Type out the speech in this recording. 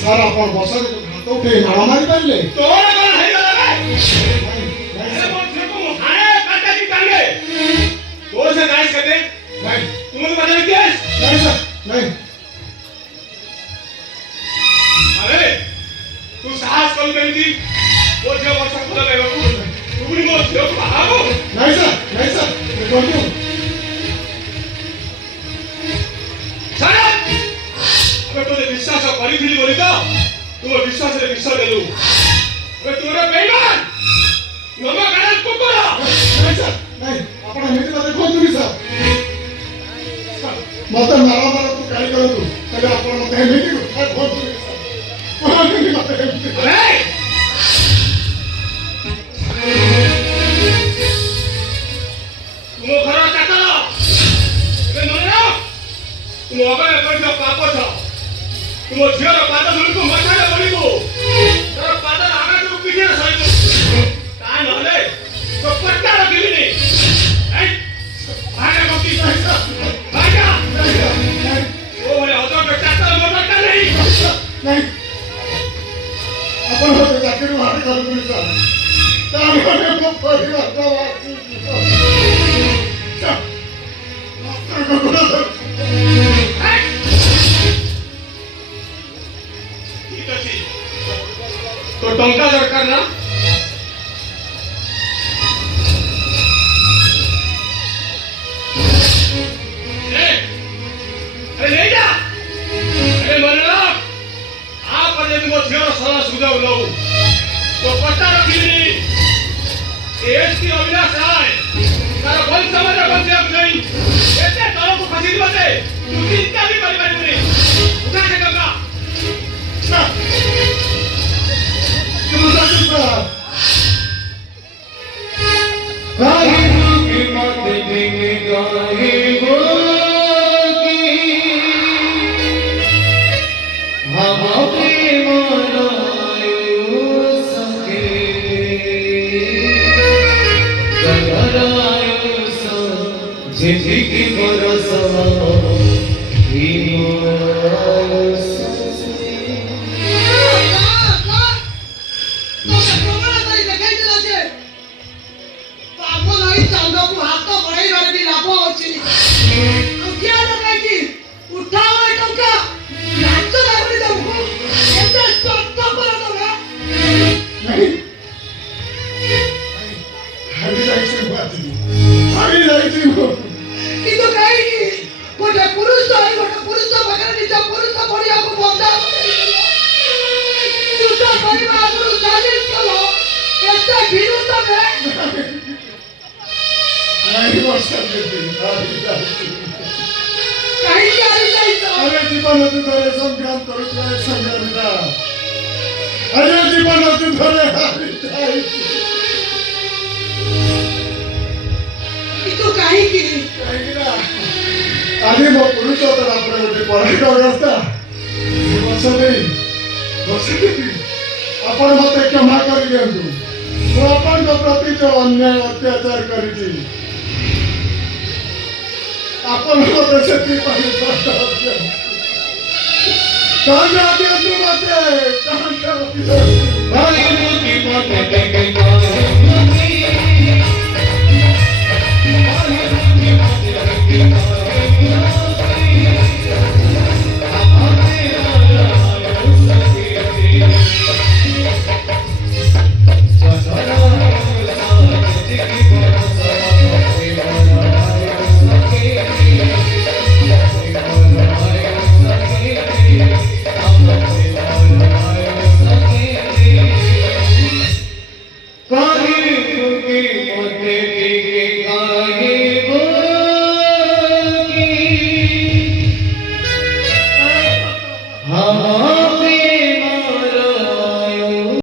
Sir अपन बसर हाथ उठे मारा मारी पाले तोरा कौन है गला रे अरे बोल से को हाने काटा की टांगे तो से नाइस कर दे नहीं तुम लोग बता केस नहीं सर नहीं अरे तू साहस कौन कर दी वो जो वर्षा खुला गया तू भी मोर जो भागो नहीं सर मैं कर दूं चल अबे तो विश्वास करी थी बोली तो तू विश्वास रे विश्वास देलु अबे तोरा बेईमान मम्मा गाना कुकुरा नहीं सर नहीं अपन हेती बात को दूरी सर मत मारा मारा तू काई कर तू तबे अपन मत हेती को बहुत दूरी सर कोन नहीं मत हेती अरे तुम घर चाकल ए मन तुम अबे कर पाप छ तुम झियर पाद धुलको मठाले बढिबो तर पाद आगा तो पिठे सहिबो ता नहले तो पट्टा रखिबि नि ए भागा गति सहित भागा ओ बोले अजो के चाकल मोटा नहीं अपन हो चाकरी मारे कर दूरी सर तार होने को परिवार का वासी सर मास्टर को बोला तो टंका दरकार ना अरे ले जा अरे मनला आप अरे तुम झियर सारा सुझाव लो तो पट्टा रखिनी एसटी अविनाश राय तारा बल समाज बंदे अब नहीं एते तलो को फसी दिबते तू चिंता भी करि पारिबनी उठा के टंका ଧରି ଗୋଟେ ପୁରୁଷ ପାଖରେ ନିଜ ପୁରୁଷ ପଡ଼ିବାକୁ ବନ୍ଧା ଯୁଦ୍ଧ କରିବା ଆଗରୁ ସାଲିସ କଲ ଏତେ ଭିଡୁ ତମେ नहीं वर्षा देती କାହିଁକି ହାରିଯାଇଛ अरे जीवन युद्धरे संग्राम करुଥିବା ସଂଗ୍ରାମୀରା अरे जीवन युद्धरे हारिଯାଇଛି କିନ୍ତୁ କାହିଁକି କାହିଁକିନା ଆଜି ମୋ ପୁରୁଷୋତ୍ତମ ଉପରେ ଗୋଟେ ପରାଜିତ ଅବସ୍ଥା ବର୍ଷ ଦେଇ ଆପଣ ମତେ କ୍ଷମା କରିଦିଅନ୍ତୁ ମୁଁ ଆପଣଙ୍କ ପ୍ରତି ଯୋଉ ଅନ୍ୟାୟ ଅତ୍ୟାଚାର କରିଛି ଆପଣ ମତେ ସେଥିପାଇଁ କଷ୍ଟ ଦିଅନ୍ତୁ ମତେ Thank you.